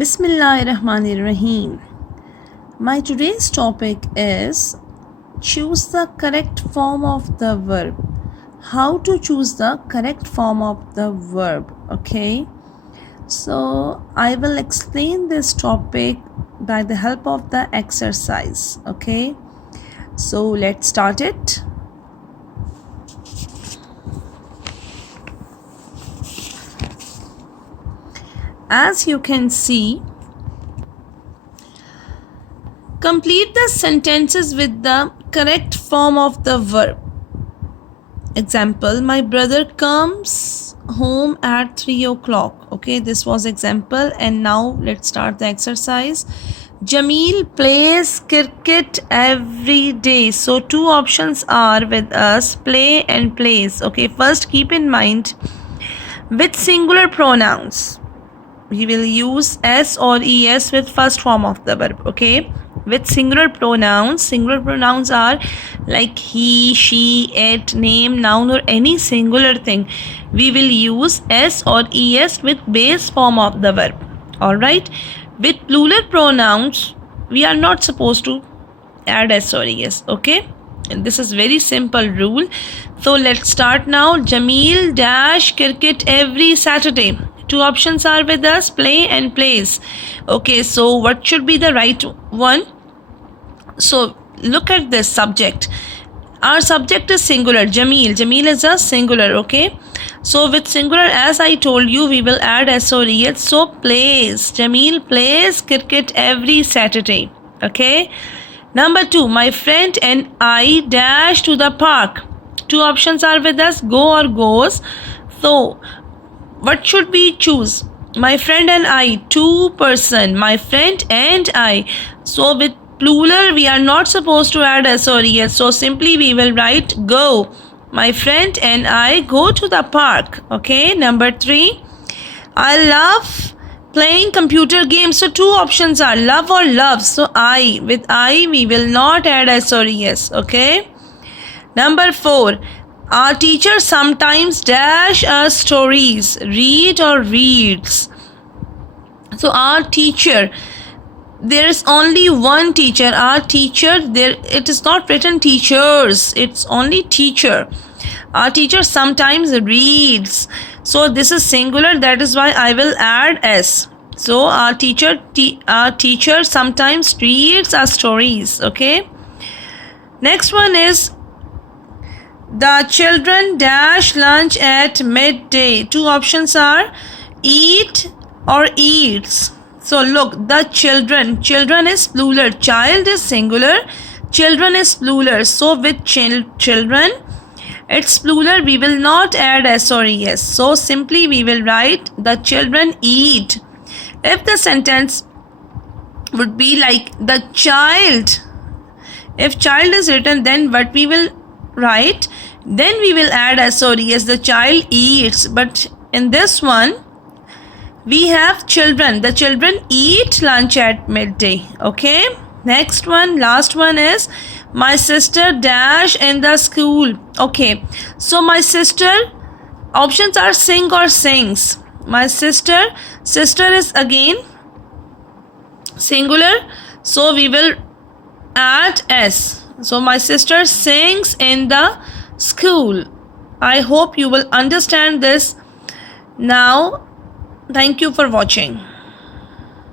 Bismillahirrahmanirrahim. My today's topic is choose the correct form of the verb. How to choose the correct form of the verb. Okay. So I will explain this topic by the help of the exercise. Okay. So let's start it. As you can see, complete the sentences with the correct form of the verb. Example, my brother comes home at 3 o'clock. Okay, this was example, and now let's start the exercise. Jamil plays cricket every day. So two options are with us, play and plays. Okay, first keep in mind with singular pronouns we will use s or es with first form of the verb. Okay, with singular pronouns are like he, she, it, name, noun, or any singular thing. We will use s or es with base form of the verb. All right, with plural pronouns we are not supposed to add s or es. Okay, and this is very simple rule. So let's start now. Jamil dash cricket every Saturday. Two options are with us, play and plays. Okay, so what should be the right one? So look at this subject. Our subject is singular, Jamil. Jamil is a singular. Okay, so with singular, as I told you, we will add s or es. So plays. Jamil plays cricket every Saturday. Okay. Number two, my friend and I dash to the park. Two options are with us, go or goes. So what should we choose? My friend and I, two person, my friend and I. So with plural we are not supposed to add s or es. So simply we will write go. My friend and I go to the park. Okay. Number three, I love playing computer games. So two options are love or loves. So I, with I we will not add s or es. Okay. Number four, our teacher sometimes dash us stories, read or reads. So our teacher, there is only one teacher. Our teacher, there it is not written teachers, it's only teacher. Our teacher sometimes reads. So this is singular, that is why I will add s. So our teacher sometimes reads our stories. Okay. Next one is the children dash lunch at midday. Two options are eat or eats. So look, the children is plural, child is singular, children is plural. So with children, it's plural, we will not add s or es. So simply we will write the children eat. If the sentence would be like the child, if child is written, then what we will write? Then we will add s or es, the child eats. But in this one we have children, the children eat lunch at midday. Okay. Next one, last one is my sister dash in the school. Okay, so my sister, options are sing or sings. My sister is again singular, so we will add s. So my sister sings in the school. I hope you will understand this now. Thank you for watching.